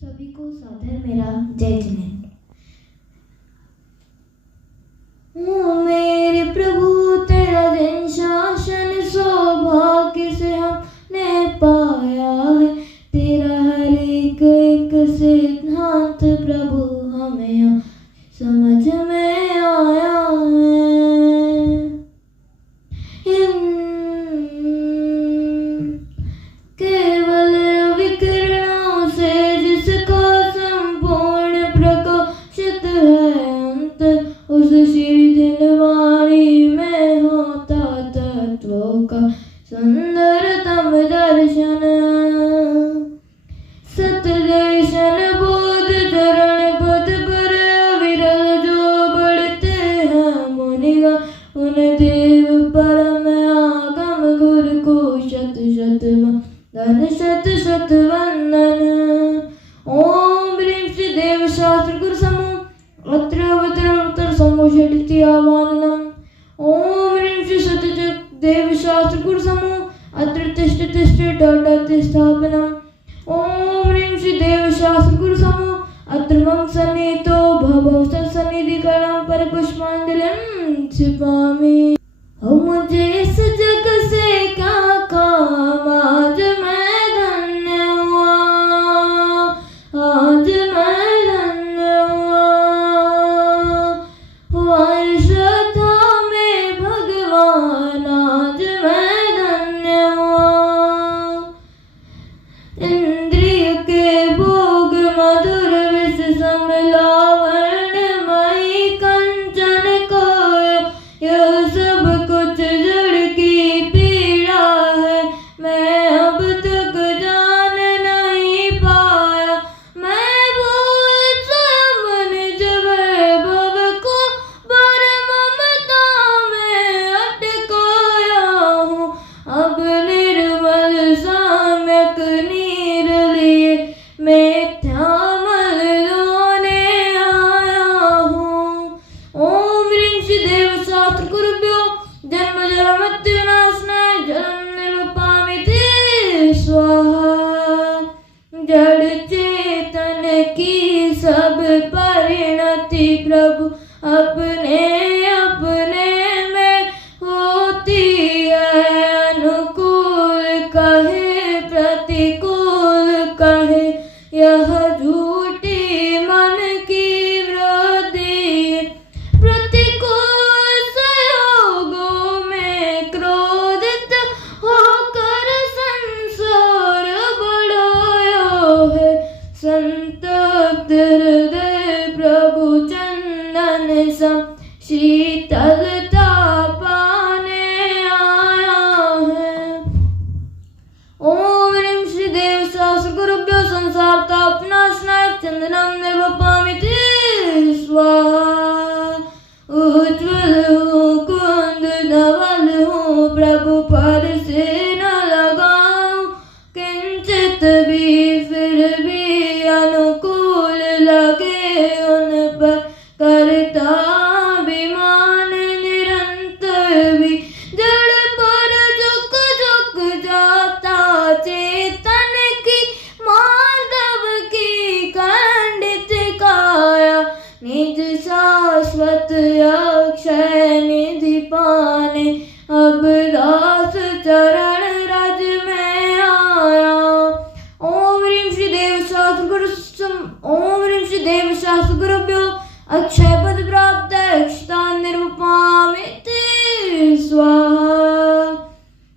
सभी को सादर मेरा जय जिनेंद्र। ओ मेरे प्रभु तेरा दिन शासन सौभाग्य से हमने पाया है। तेरा हर एक एक सिद्धांत प्रभु हमें समझ में आया है। केवल विकिरणों से जिसका संपूर्ण प्रकाशित है अंत, उस श्री दिनवाणी में होता तत्वों का सुंदरतम दर्शन। सतदर्शन बोध चरण पद पर अविरल जो बढ़ते हैं मुनिगण, उन देव परम आगम गुरु को शत शत वंदन शत शत वंदन। ओम ह्रीं श्री देव शास्त्र गुरु समूह अत्र अवतर समूह षट्ति आवाहनम्। ओम ह्रीं श्री सत्यचित् देव शास्त्र गुरु समूह अत्र तिष्ठ तिष्ठ डाटा स्थापनम्। ओम ह्रीं श्री देव शास्त्र गुरु समूह अत्र मम सन्निहितो भवौ सन्निधिकरणं पर पुष्पांजलिं क्षिपामि। मुझे इस जग से क्या काम, आज मैं धन्य हुआ, आज मैं धन्य हुआ श्रद्धा में भगवान, आज मैं धन्य हुआ। इंद्रिय के भोग मधुर विष समलावण्यमयी कंचन को यह सब कुछ जड़ की पीड़ा है, मैं अब तक जान नहीं पाया। मैं भूल स्वयं निज वैभव को पर ममता में अटकाया हूँ। अब निर्मल सम्यक नीर लिए मिथ्यामल धोने आया हूँ। ओम ह्रीं श्री देव शास्त्र गुरुभ्यो जन्म जन्म मृत्यु नाशनाय जन्म निरूपामिति स्वाहा। जड़ चेतन की सब परिणति प्रभु अपने अपने में होती है। अनुकूल कहे प्रतिकूल कहे यह झूठी मन की वृत्ति। प्रतिकूल संयोगों में क्रोधित होकर संसार बढ़ाया है। संतप्त हृदय प्रभु चंदन सम शीतलता पाने आया है। ओम ह्रीं श्री देव शास्त्र गुरुभ्यो संसार तापनाशनाय चंदनं निर्वपामिति स्वाहा। उज्ज्वल हूँ कुंद धवल हूँ प्रभु पर से न लगाऊं किंचित भी, फिर भी अनुकूल लगे उन पर करता अभिमान निरंतर भी। जड़ पर झुक झुक जाता चेतन की माधव की खंडित काया। निज शाश्वत अक्षय निधि पाने अब दास चरण रज में आया। ओम ह्रीं श्री देव शास्त्र गुरु ओम ह्रीं श्री देव शास्त्र गुरुभ्यो अक्षय पद प्राप्त अक्षता निरूपामिति स्वाहा।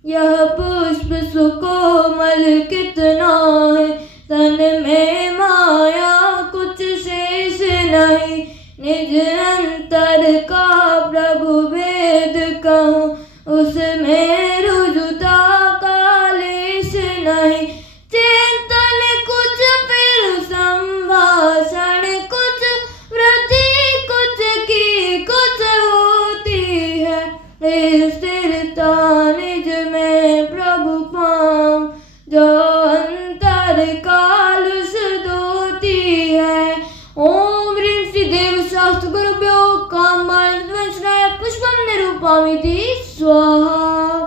यह पुष्प सुकोमल कितना है, तन में माया कुछ शेष नहीं। निज अंतर का प्रभु भेद कहूँ, उसमें रुजुता का लेश नहीं। चेतन कुछ फिर संभाषण कुछ वृत्ति कुछ की कुछ होती है। स्थिरता निज में प्रभु पाऊं जो अंतर कालुष धोती है। ओम ह्रीं श्री देव शास्त्र गुरुभ्यो कामाय पुष्पं निरूपामिति स्वाहा।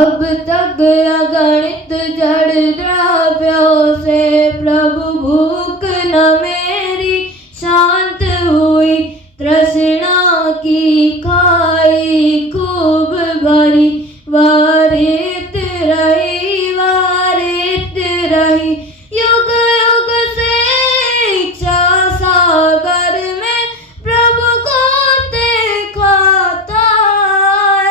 अब तक अगणित जड़ द्रव्यों से प्रभु भूख न मेरी शांत हुई। तृष्णा की खाई खूब भरी, वारित रही युग युग से इच्छा सागर में प्रभु को देखता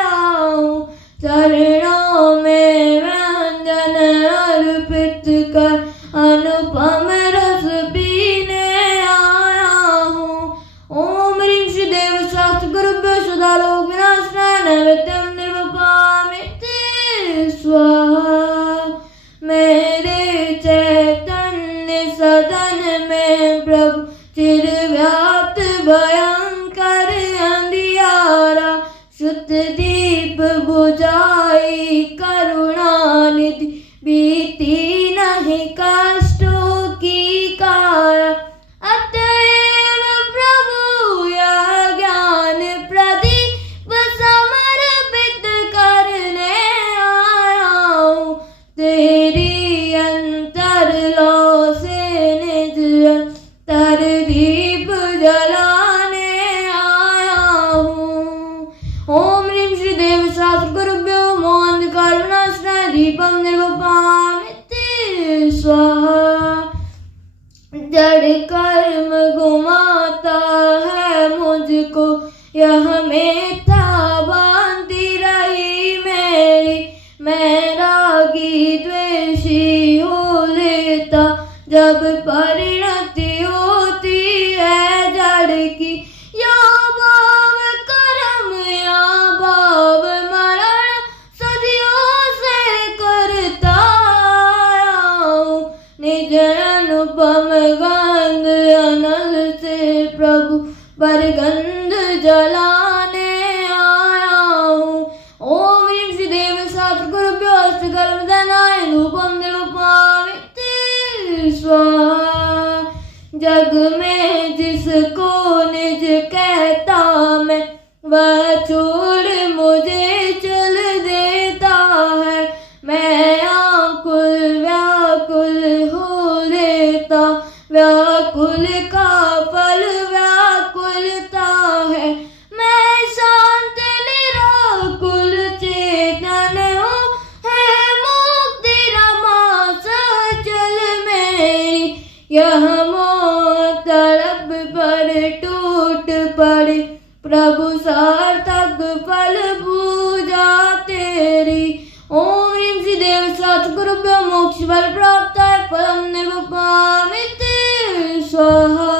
आऊं। चरणों में व्यंजन अर्पित कर अनुपम रस पीने आया हूँ। ओम ह्रीं श्री देव शास्त्र गुरुभ्यो सदा लोक विनाशाय नैवेद्यं निर्वपामिति स्वाहा। मेरे चैतन्य सदन में प्रभु चिर व्याप्त भयंकर अंधियारा, शुद्ध दीप बुझाई करुणा निधि, बीती नहीं कष्टों की काया। अतएव प्रभु यह ज्ञान प्रदीप समर्पित करने आया हूँ। तेरी अंतरलो से निज अंतर दीप जलाने आया हूँ। ओम ह्रीं श्री देव शास्त्र गुरुभ्यो मोहन करुणाश्रय दीपम निर्वपामिति स्वाहा। जड़ कर्म घुमाता है मुझको, यह मेथा बांधती रही मेरी। मैं रागी द्वेषी हो लेता जब परिणति होती है जड़ की। या भाव कर्म या भाव मरण सदियों से करता आऊं। निज अनुपम गंध अनल से प्रभु पर गंध जलाने आया हूँ। ओम ह्रीं श्री देव शास्त्र गुरुभ्यो अष्ट कर्मधानाय रूपम निरूपमामिति स्वाहा। जग में जिसको निज कहता मैं, वह छोड़ मुझे चल देता है। मैं आकुल व्याकुल हो लेता, व्याकुल का फल व्याकुलता है। मैं शांत निराकुल चेतन हूँ, है मुक्ति रमा सहचल मेरी। यह मोह तड़प पर टूट पड़े, प्रभु सार्थक फल पूजा तेरी। ओम ह्रीं श्री देव शास्त्र गुरुभ्यो मोक्ष फल प्राप्त है फलम निर्वपामिति स्वाहा।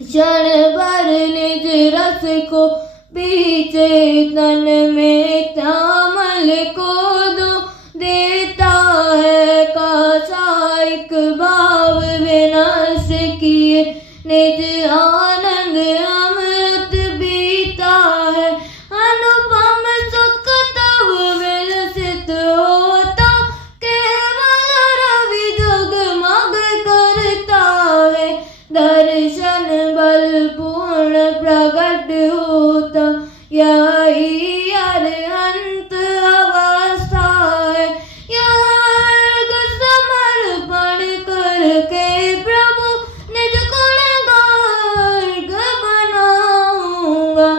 क्षण भर निज रस को पीछे तन में तामल को दो देता है। कासायिक भाव विनाश किए निज आनंद अमृत बीता है। अनुपम सुख तब विलसित होता, केवल रवि जगमग करता है। दर्शन बल पूर्ण प्रकट होता, यही अरहंत अवस्था है। यह समर्पण करके प्रभु निज गुण गार्ग बनाऊंगा,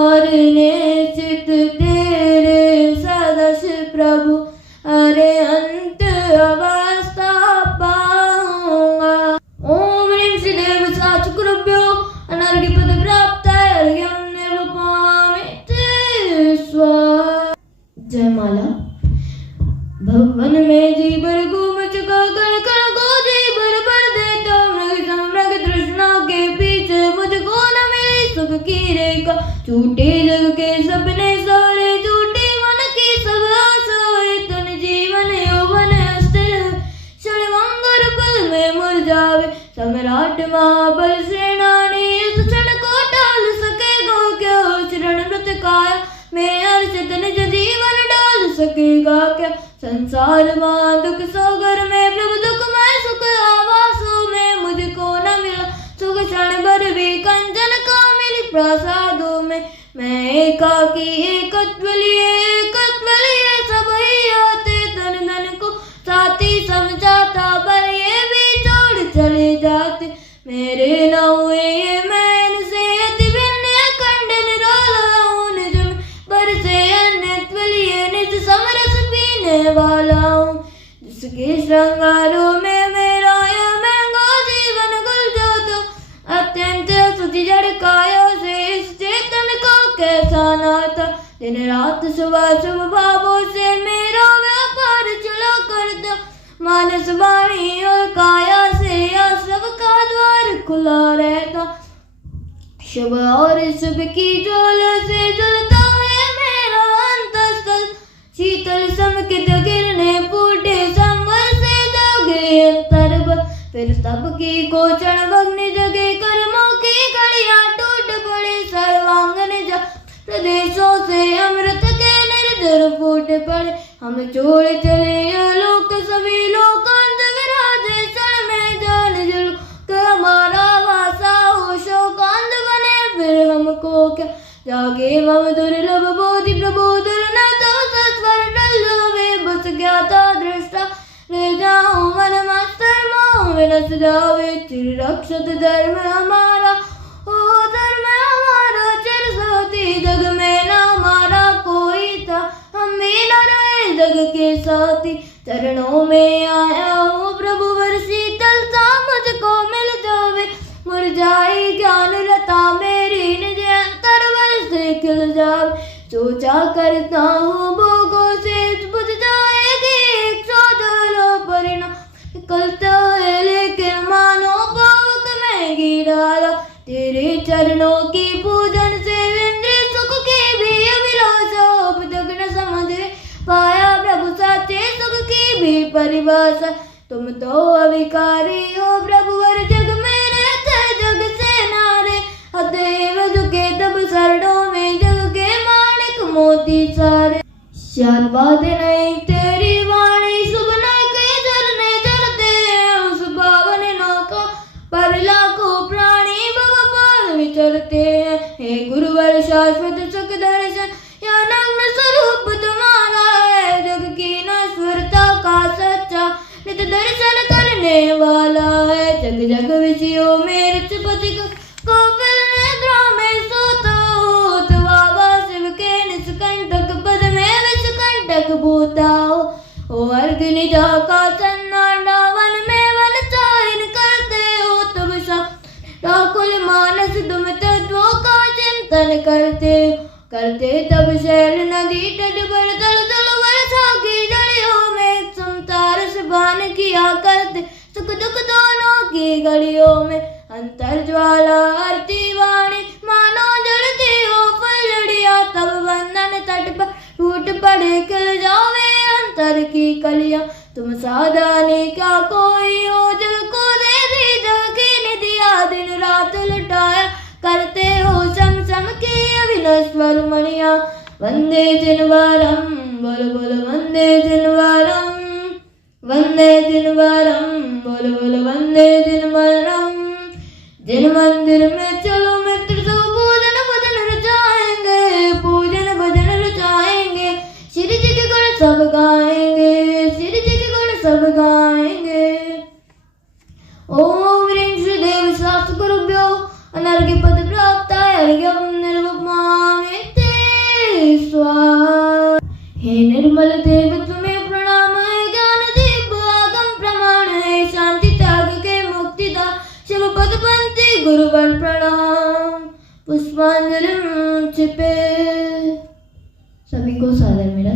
और निश्चित तेरे सदस्य प्रभु अरहंत अवस्था पाऊंगा। ओम ह्रीं श्री देव शास्त्र गुरुभ्यो अनर्घ्य पद प्राप्त है अर्घ्यं निर्वपामिति स्वाहा। जयमाला। भवन में जीवर घूम चुका कर कर को जीवर भर देता, मृग सम्राग तृष्णा के पीछे मुझको न मिली सुख की रेखा। झूठे जग के सपने सारे, झूठे मन की सब आशाएं। तन जीवन यौवन अस्थिर, क्षणभंगुर पल में मुरझावे। सम्राट महाबल सेनानी इस क्षण को टाल सकेगा क्या? चरण व्रत काया में अर्चित निज जीवन डाल सकेगा क्या? संसार मां दुख सागर में प्रभु दुख में सुख आवासों में मुझको न मिला सुख। क्षण भर भी कंचन का मिली प्रसादों में। मैं एकाकी एकत्व लिए सब श्रृंगारों में मेरा यह महंगा जीवन गुलजो तो अत्यंत सुधि जड़ काया से इस चेतन का कैसा नाता। दिन रात सुबह शुभ भावों से मेरा व्यापार चला करता। मानस वाणी और काया से या सबका द्वार खुला रहता। शुभ और शुभ की ज्वाला से जलता है मेरा अंतःस्थल। शीतल समकित गिरने फूटे संवर से जागे अंतर्बल। फिर सबकी कोचन भग्न जगे कर्मों की घड़ियां टूट पड़े सर्वांगन जा। प्रदेशों से अमृत के निर्जर फूट पड़े। हम छोड़ चले यह लोक सभी लोग अंत विराजे क्षण में जान जलो। हमारा वासा हो शोकांत बने फिर हमको क्या जागे मम दुर्लभ बोधि प्रबोधन न तो सत्वर डल वे बस गया था दृष्टा। ले जाऊं मन मास्टर मोह विनस जावे चिर रक्षत धर्म हमारा। ओ धर्म हमारा चिर साथी जग में न हमारा कोई था। हम भी न रहे जग के साथी। चरणों में आया हूँ प्रभु वर शीतलता मुझको मिल जावे। मुड़ जाए ज्ञान लता मेरी निज अंतर्बल से खिल जावे। सोचा करता हूँ भोगों से बुझ जाएगी इच्छा जलो परिणाम। निकलता है लेकिन मानो पावक में गिराया। तेरे चरणों की पूजन से इंद्रिय सुख की भी अभिलाषा अब तक न समझे पाया। प्रभु साचे सुख की भी परिभाषा। तुम तो अविकारी हो प्रभु वर जग में रहते जग से नारे। अतएव झुके तब शरणों में जग के माणिक मोती सारे। श्यान बात नहीं तेरी वाणी सुबह के झरने झरते उस पावन नौका पर लाखों प्राणी भव पार विचरते हैं। हे गुरुवर शाश्वत सुख दर्शन या नग्न स्वरूप तुम्हारा है। जग की नश्वरता का सच्चा नित दर्शन करने वाला है। जग जग विषयों में रचपति कपिल निद्रा में सोता हो। तो बाबा शिव के निष्कंटक पद में विषकंटक भूता हो। ओ अर्घ निजा का सन्नाटा वन में वन चाइन करते हो। तब राकुल मानस तुम तत्वों का चिंतन करते हो। करते तब शैल नदी तट पर तल तल वर्षा की जड़ियों में समतार स्नान किया करते। सुख दुख दोनों की घड़ियों में अंतर ज्वाला आरती वाणी मानो जलती हो फलड़िया। तब बंधन तट पर टूट पड़े खिल जावे अंतर की कलियां। तुम साधाने क्या कोई हो जग को दे दी जग की निधिया। दिन रात लुटाया करते हो सम सम की अविनश्वर मणिया। वंदे जिनवारम बोल बोल वंदे जिनवारम। वंदे जिनवारम बोल बोल वंदे जिनवारम। जिन मंदिर में चलो मित्र तो पूजन भजन रचाएंगे। पूजन भजन रचाएंगे श्री जी के गुण सब गाएंगे। श्री जी के गुण सब गाएंगे। ओम ह्रीं श्री देव शास्त्र गुरुभ्यो अनर्घ्य पद प्राप्त अर्घ्यम निर्वमामि ते स्वाहा। हे निर्मल देव तुम्हें प्रणाम है। ज्ञान दीप आगम प्रमाण है। शांति त्याग के मुक्तिदा शिव पद पंथी गुरुवर प्रणाम। पुष्पांजलि छिपे। सभी को सादर मेरा